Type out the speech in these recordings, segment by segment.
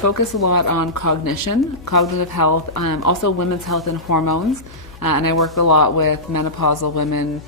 focus a lot on cognition, cognitive health, also women's health and hormones, and I work a lot with menopausal women,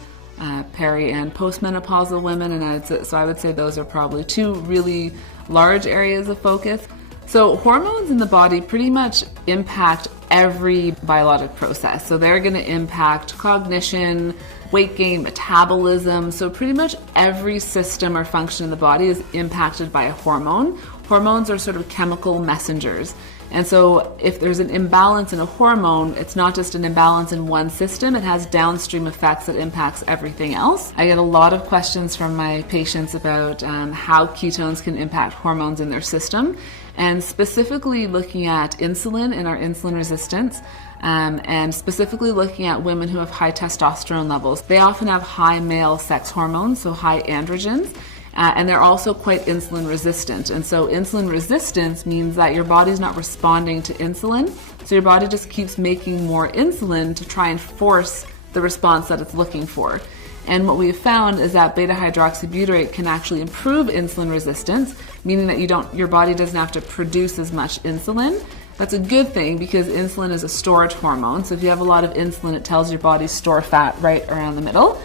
peri and postmenopausal women, and so I would say those are probably two really large areas of focus. So hormones in the body pretty much impact every biologic process. So they're going to impact cognition, weight gain, metabolism. So pretty much every system or function in the body is impacted by a hormone. Hormones are sort of chemical messengers. And so if there's an imbalance in a hormone, it's not just an imbalance in one system, it has downstream effects that impacts everything else. I get a lot of questions from my patients about how ketones can impact hormones in their system, and specifically looking at insulin and our insulin resistance, and specifically looking at women who have high testosterone levels. They often have high male sex hormones, so high androgens. And they're also quite insulin resistant. And so insulin resistance means that your body's not responding to insulin. So your body just keeps making more insulin to try and force the response that it's looking for. And what we've found is that beta hydroxybutyrate can actually improve insulin resistance, meaning that your body doesn't have to produce as much insulin. That's a good thing because insulin is a storage hormone. So if you have a lot of insulin, it tells your body store fat right around the middle.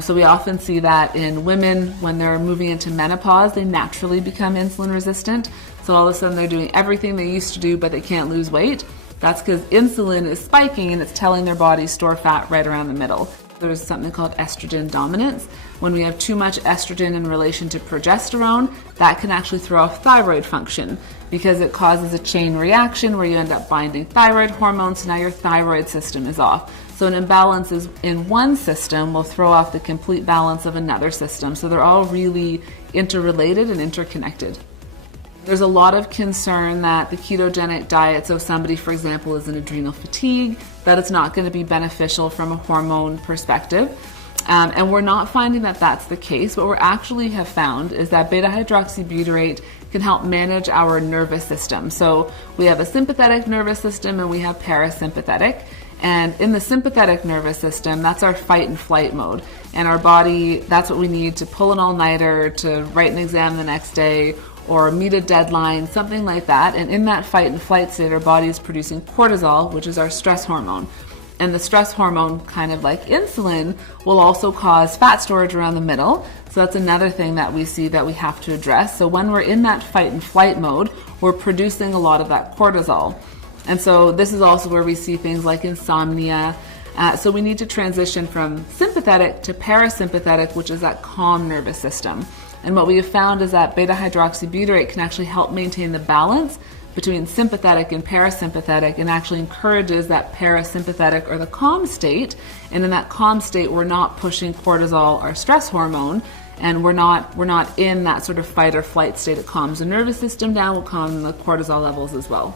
So we often see that in women when they're moving into menopause, they naturally become insulin resistant. So all of a sudden they're doing everything they used to do, but they can't lose weight. That's because insulin is spiking and it's telling their body store fat right around the middle. There's something called estrogen dominance. When we have too much estrogen in relation to progesterone, that can actually throw off thyroid function because it causes a chain reaction where you end up binding thyroid hormones, so now your thyroid system is off. So an imbalance in one system will throw off the complete balance of another system. So they're all really interrelated and interconnected. There's a lot of concern that the ketogenic diet, so if somebody, for example, is in adrenal fatigue, that it's not going to be beneficial from a hormone perspective. And we're not finding that that's the case. What we actually have found is that beta hydroxybutyrate can help manage our nervous system. So we have a sympathetic nervous system and we have parasympathetic. And in the sympathetic nervous system, that's our fight and flight mode. And our body, that's what we need to pull an all-nighter, to write an exam the next day, or meet a deadline, something like that. And in that fight and flight state, our body is producing cortisol, which is our stress hormone. And the stress hormone, kind of like insulin, will also cause fat storage around the middle. So that's another thing that we see that we have to address. So when we're in that fight and flight mode, we're producing a lot of that cortisol. And so this is also where we see things like insomnia. So we need to transition from sympathetic to parasympathetic, which is that calm nervous system. And what we have found is that beta hydroxybutyrate can actually help maintain the balance between sympathetic and parasympathetic, and actually encourages that parasympathetic or the calm state. And in that calm state, we're not pushing cortisol, our stress hormone, and we're not in that sort of fight or flight state. It calms the nervous system down, will calm the cortisol levels as well.